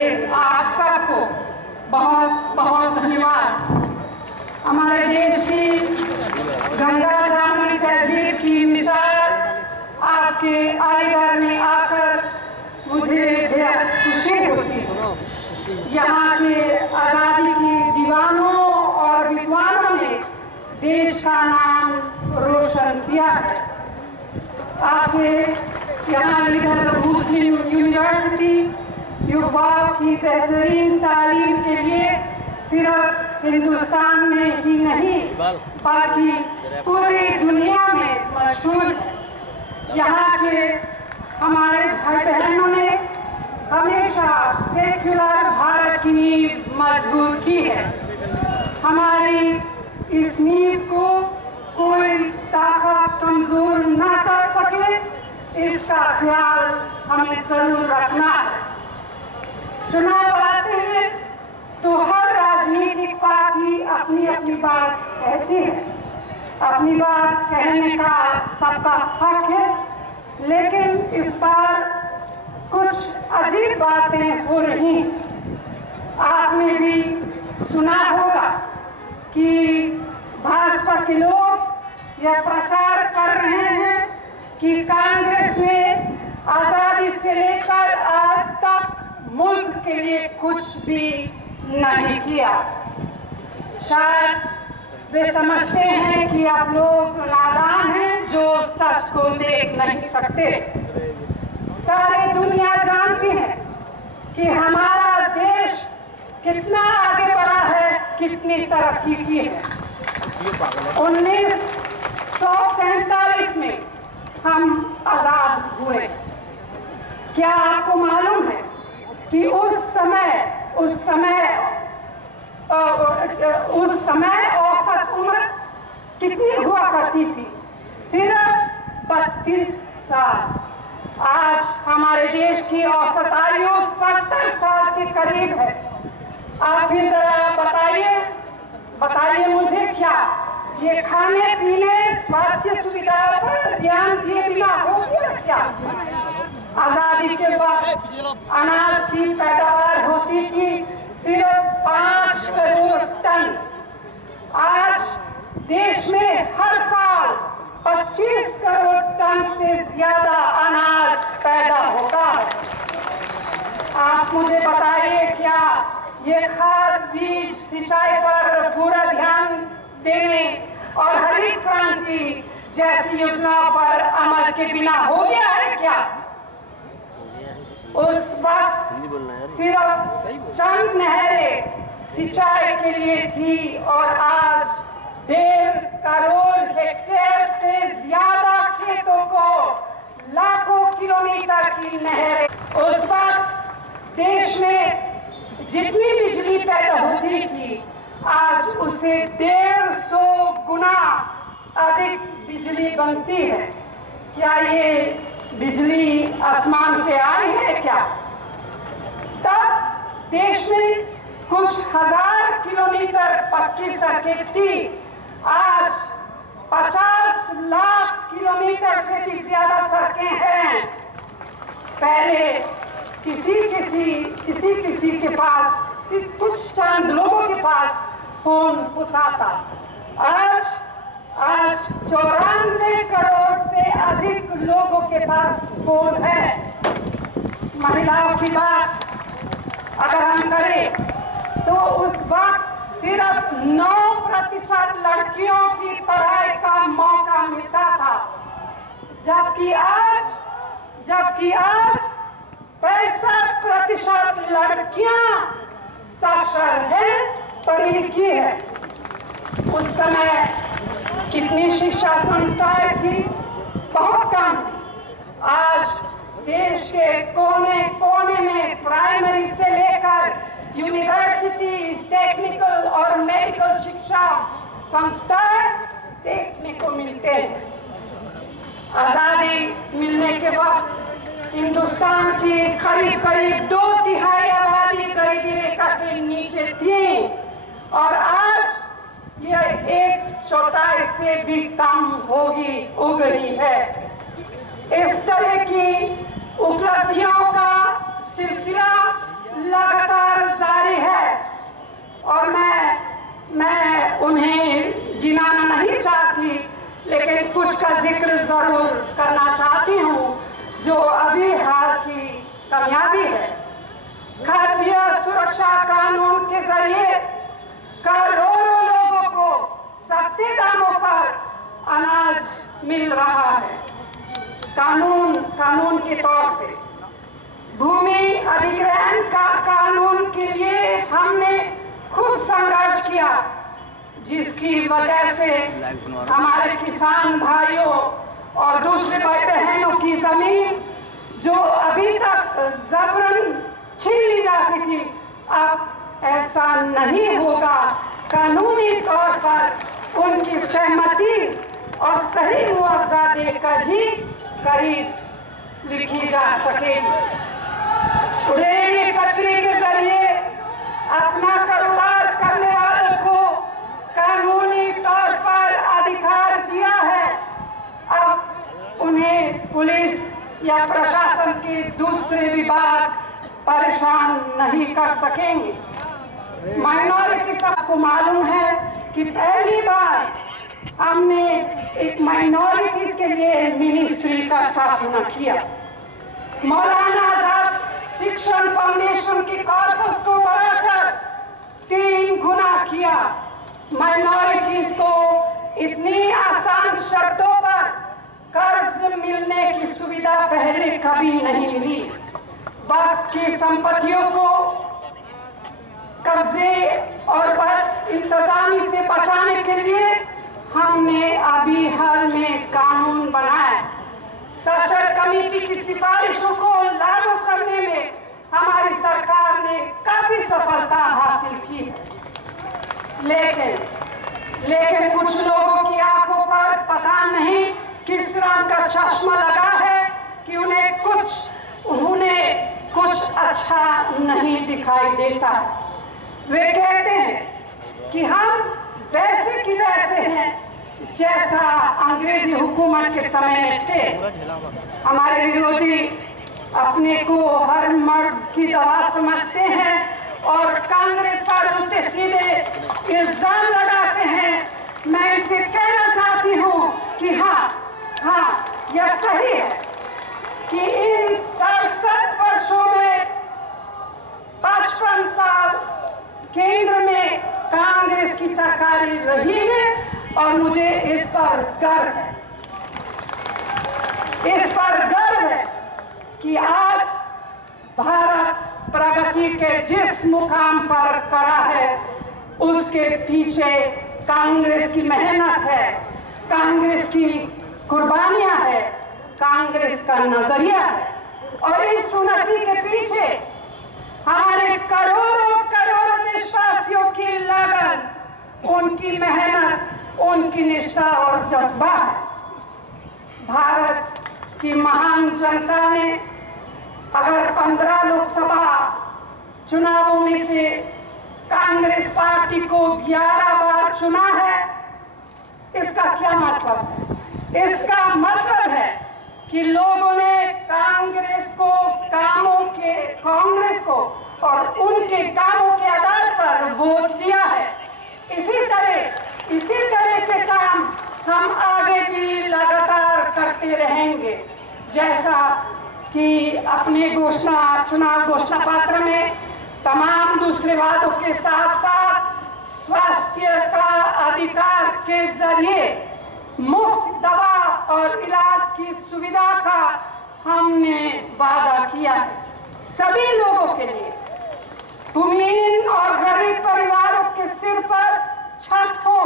आप सबको बहुत बहुत धन्यवाद। हमारे देश की गंगा जामुनी तहजीब की मिसाल आपके अलीगढ़ में आकर मुझे बेहद खुशी होती है। यहाँ के आज़ादी के दीवानों और विद्वानों ने देश का नाम रोशन किया है। आपके यहाँ अलीगढ़ मुस्लिम यूनिवर्सिटी युवा की बेहतरीन तालीम के लिए सिर्फ हिंदुस्तान में ही नहीं बल्कि पूरी दुनिया में मशहूर है। यहाँ के हमारे भाई बहनों ने हमेशा सेक्युलर भारत की नींव मजबूत की है। हमारी इस नींव को कोई ताकत कमजोर न कर सके, इसका ख्याल हमें जरूर रखना है। चुनाव आते हैं तो हर राजनीतिक पार्टी अपनी अपनी बात कहती है। अपनी बात कहने का सबका हक है, लेकिन इस बार कुछ अजीब बातें हो रही। आपने भी सुना होगा कि भाजपा के लोग यह प्रचार कर रहे हैं कि कांग्रेस ने आजादी से लेकर आज तक मुल्क के लिए कुछ भी नहीं किया। शायद वे समझते हैं कि आप लोग नादान हैं जो सच को देख नहीं सकते। सारी दुनिया जानती है कि हमारा देश कितना आगे बढ़ा है, कितनी तरक्की की है। 1947 में हम आजाद हुए। क्या आपको मालूम है कि उस समय औसत उम्र कितनी हुआ करती थी? सिर्फ 32 साल। आज हमारे देश की औसत आयु 70 साल के करीब है। आप भी जरा बताइए मुझे, क्या ये खाने पीने स्वास्थ्य सुविधा पर ध्यान दिए बिना हो गया क्या? आजादी के बाद अनाज की पैदावार होती थी सिर्फ 5 करोड़ टन। आज देश में हर साल 25 करोड़ टन से ज्यादा अनाज पैदा होता है। आप मुझे बताइए, क्या ये खाद बीज सिंचाई पर पूरा ध्यान देने और हरित क्रांति जैसी योजनाओं पर अमल के बिना हो गया है क्या? उस वक्त सिर्फ चंद नहरें सिंचाई के लिए थी और आज 1.5 करोड़ हेक्टेयर से ज्यादा खेतों को लाखों किलोमीटर की नहरें। उस वक्त देश में जितनी बिजली पैदा होती थी, आज उसे 150 गुना अधिक बिजली बनती है। क्या ये बिजली आसमान से आई है क्या? तब देश में कुछ हजार किलोमीटर पक्की सड़कें थी, आज 50 लाख किलोमीटर से भी ज्यादा सड़कें हैं। पहले किसी के पास, कुछ चंद लोगों के पास फोन होता था। आज 94 करोड़ से अधिक लोगों के पास फोन है। महिलाओं की बात अगर हम करें तो उस वक्त सिर्फ 9% लड़कियों की पढ़ाई का मौका मिलता था, जबकि आज 65% लड़कियां साक्षर हैं, पढ़ी लिखी है। उस समय कितनी शिक्षा संस्थाएं थी? बहुत कम। आज देश के कोने कोने में प्राइमरी से लेकर यूनिवर्सिटी, टेक्निकल और मेडिकल शिक्षा संस्थाएं देखने को मिलते हैं। आजादी मिलने के बाद हिंदुस्तान की करीब 2/3 आबादी गरीबी रेखा के नीचे थी और आज यह 1/4 से भी कम हो गई है। इस तरह की उपलब्धियों का सिलसिला लगातार जिक्र जरूर करना चाहती हूँ, जो अभी हाल की कामयाबी है। खाद्य सुरक्षा कानून के जरिए करोड़ों लोगों को सस्ते दामों पर अनाज मिल रहा है। कानून के तौर पे भूमि अधिग्रहण का कानून के लिए हमने खूब संघर्ष किया, जिसकी वजह से हमारे किसान भाइयों और दूसरे भाई बहनों की जमीन जो अभी तक जबरन छीन ली जाती थी, अब ऐसा नहीं होगा। कानूनी तौर पर उनकी सहमति और सही मुआवजा देकर ही खरीद लिखी जा सकेगी। उड़ेरी पटरी के जरिए अपना कारोबार करने वालों को कानूनी तौर पर अधिकार दिया है। अब उन्हें पुलिस या प्रशासन के दूसरे विभाग परेशान नहीं कर सकेंगे। माइनॉरिटी सबको मालूम है कि पहली बार हमने एक माइनॉरिटीज के लिए मिनिस्ट्री का स्थापना किया। मौलाना आजाद शिक्षण फाउंडेशन की कॉर्पस को बढ़ाकर 3 गुना किया। माइनॉरिटीज को इतनी आसान शर्तों पर कर्ज मिलने की सुविधा पहले कभी नहीं मिली। वक्त की संपत्तियों को कब्जे और बद इंतजामी से बचाने के लिए हमने अभी हाल में कानून बनाया। सचर कमेटी की सिफारिशों को लागू करने में हमारी सरकार ने काफी सफलता हासिल की है। लेकिन कुछ लोगों की आंखों पर पता नहीं किस रंग का चश्मा लगा है कि उन्हें कुछ अच्छा नहीं दिखाई देता। वे कहते हैं कि हम वैसे की वैसे हैं जैसा अंग्रेजी हुकूमत के समय में थे। हमारे विरोधी अपने को हर मर्ज की दवा समझते हैं और कांग्रेस पर उल्टे सीधे इल्जाम लगाते हैं। मैं इसे कहना चाहती हूँ कि हाँ यह सही है कि इन 67 वर्षों में 55 साल केंद्र में कांग्रेस की सरकार रही है और मुझे इस पर गर्व है कि आज भारत प्रगति के जिस मुकाम पर खड़ा है उसके पीछे कांग्रेस की मेहनत है, कांग्रेस की कुर्बानियां है, कांग्रेस का नजरिया है। और इस उन्नति के पीछे हमारे करोड़ों देशवासियों की लगन, उनकी मेहनत, उनकी निष्ठा और जज्बा है। भारत की महान जनता ने अगर 15 लोकसभा चुनावों में से कांग्रेस पार्टी को 11 बार चुना है, इसका क्या मतलब है? इसका मतलब है कि लोगों ने कांग्रेस को और उनके कामों के आधार पर वोट दिया है। इसी तरह के काम हम आगे भी लगातार करते रहेंगे। जैसा कि अपने चुनाव घोषणा पत्र में तमाम दूसरे वादों के साथ साथ स्वास्थ्य का अधिकार के जरिए मुफ्त दवा और इलाज की सुविधा का हमने वादा किया है सभी लोगों के लिए। भूमिहीन और गरीब परिवारों के सिर पर छत हो,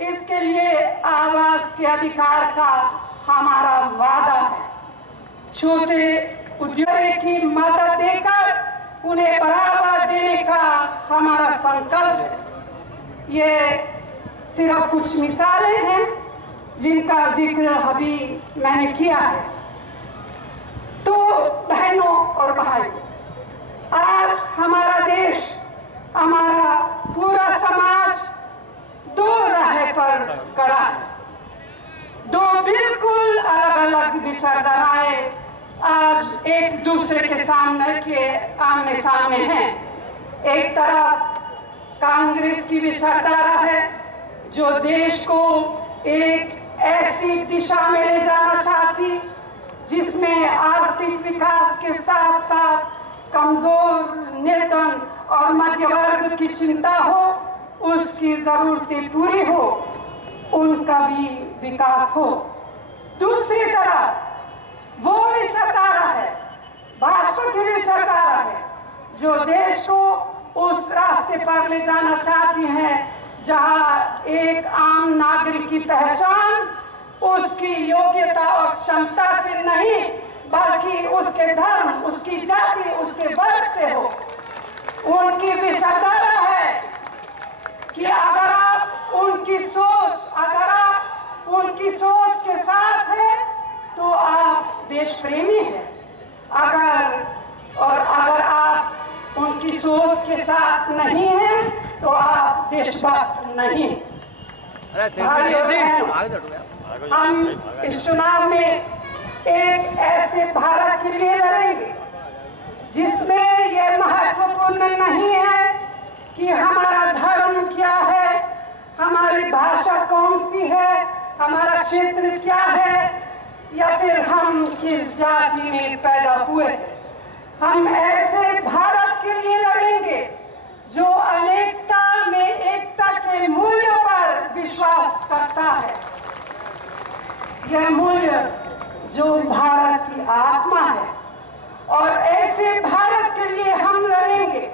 इसके लिए आवास के अधिकार का हमारा वादा है। छोटे उद्योगों की मदद देकर उन्हें बढ़ावा देने का हमारा संकल्प है। ये सिर्फ कुछ मिसालें हैं जिनका जिक्र अभी मैंने किया है। तो बहनों और भाइयों, आज हमारा देश, हमारा पूरा समाज दो राह पर खड़ा है। दो बिल्कुल अलग अलग विचारधाराएं आज एक दूसरे के आमने सामने हैं। एक तरफ कांग्रेस की विचारधारा है जो देश को एक ऐसी दिशा में ले जाना चाहती जिसमें आर्थिक विकास के साथ साथ कमजोर, निर्धन और मध्य वर्ग की चिंता हो, उसकी जरूरतें पूरी हो, उनका भी विकास हो। दूसरी तरफ वो विचारधारा है, भाजपा की विचारधारा है, जो देश को उस रास्ते पर ले जाना चाहती है जहां एक आम नागरिक की पहचान उसकी योग्यता और क्षमता से नहीं बल्कि उसके धर्म, उसकी जाति, उसके वर्ग से हो। उनकी विचारधारा है कि अगर आप उनकी सोच के साथ हैं तो आप देश प्रेमी हैं, अगर आप उनकी सोच के साथ नहीं हैं तो आप देशभक्त नहीं। हम इस चुनाव में एक ऐसे भारत के लिए लड़ेंगे जिसमें यह महत्वपूर्ण नहीं है कि हमारा धर्म क्या है, हमारी भाषा कौन सी है, हमारा क्षेत्र क्या है, या फिर हम किस जाति में पैदा हुए। हम ऐसे भारत के लिए लड़ेंगे जो अनेकता में एकता के मूल्य पर विश्वास करता है। यह मूल्य जो भारत की आत्मा है, और ऐसे भारत के लिए हम लड़ेंगे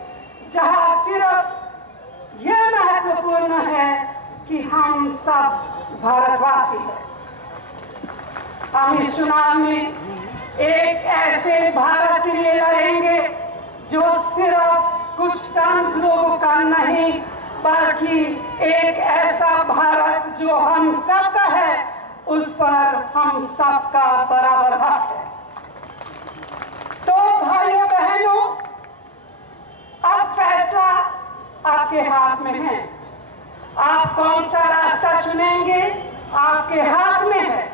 जहां सिर्फ यह महत्वपूर्ण है कि हम सब भारतवासी हैं। हम इस चुनाव में एक ऐसे भारत के लिए लड़ेंगे जो सिर्फ कुछ चंद लोगों का नहीं बल्कि एक ऐसा भारत जो हम सबका है, उस पर हम सबका बराबर हक है। तो भाइयों बहनों, अब फैसला आपके हाथ में है। आप कौन सा रास्ता चुनेंगे आपके हाथ में है।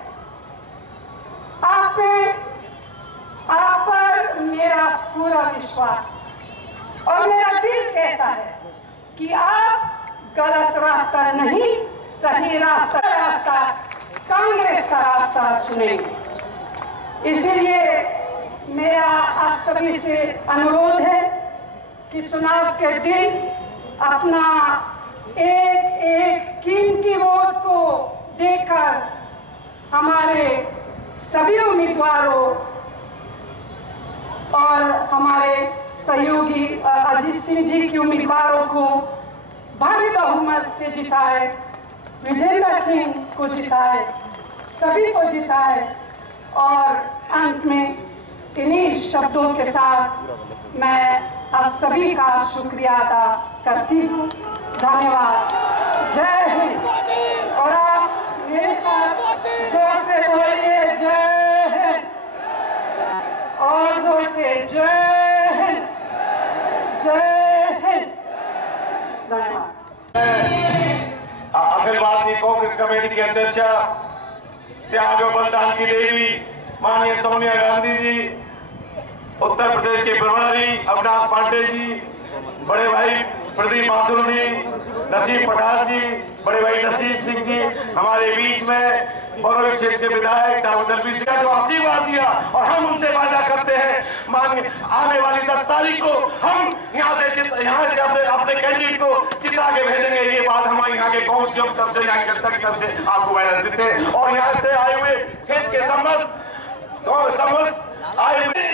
आप पर मेरा पूरा विश्वास और मेरा दिल कहता है कि आप गलत रास्ता नहीं, सही रास्ता कांग्रेस का रास्ता चुनेंगे। इसलिए मेरा आप सभी से अनुरोध है कि चुनाव के दिन अपना एक एक कीमती वोट को देकर हमारे सभी उम्मीदवारों और हमारे सहयोगी अजीत सिंह जी के उम्मीदवारों को भारी बहुमत से जिताए, विजेंद्र सिंह को जिताए, सभी को जिताए। और अंत में इन्हीं शब्दों के साथ मैं आप सभी का शुक्रिया अदा करती हूँ। धन्यवाद। जय हिंद। और आप मेरे साथ जोर से बोलिए जय हिंद, और जोर से जय हिंद, जय हिंद। धन्यवाद। अखिल भारतीय कांग्रेस कमेटी की अध्यक्ष, त्याग और बलिदान की देवी माननीय सोनिया गांधी जी, उत्तर प्रदेश के प्रभारी अविनाश पांडे जी, बड़े भाई प्रदीप माथुर जी, नसीम पठार जी, बड़े भाई नसीम सिंह जी, हमारे बीच में बरौनी क्षेत्र के विधायक डॉक्टर दलबीर सिंह का जो आशीर्वाद दिया, और हम उनसे वादा करते हैं माननीय आने वाली 10 तारीख को हम यहाँ से अपने कैंडिडेट को जिता के भेजेंगे। ये बात हमारे यहाँ के कांग्रेसियों की तरफ से, यहाँ की जनता की तरफ से आपको वादा देते हैं। और यहाँ से आए हुए क्षेत्र के समस्त आए हुए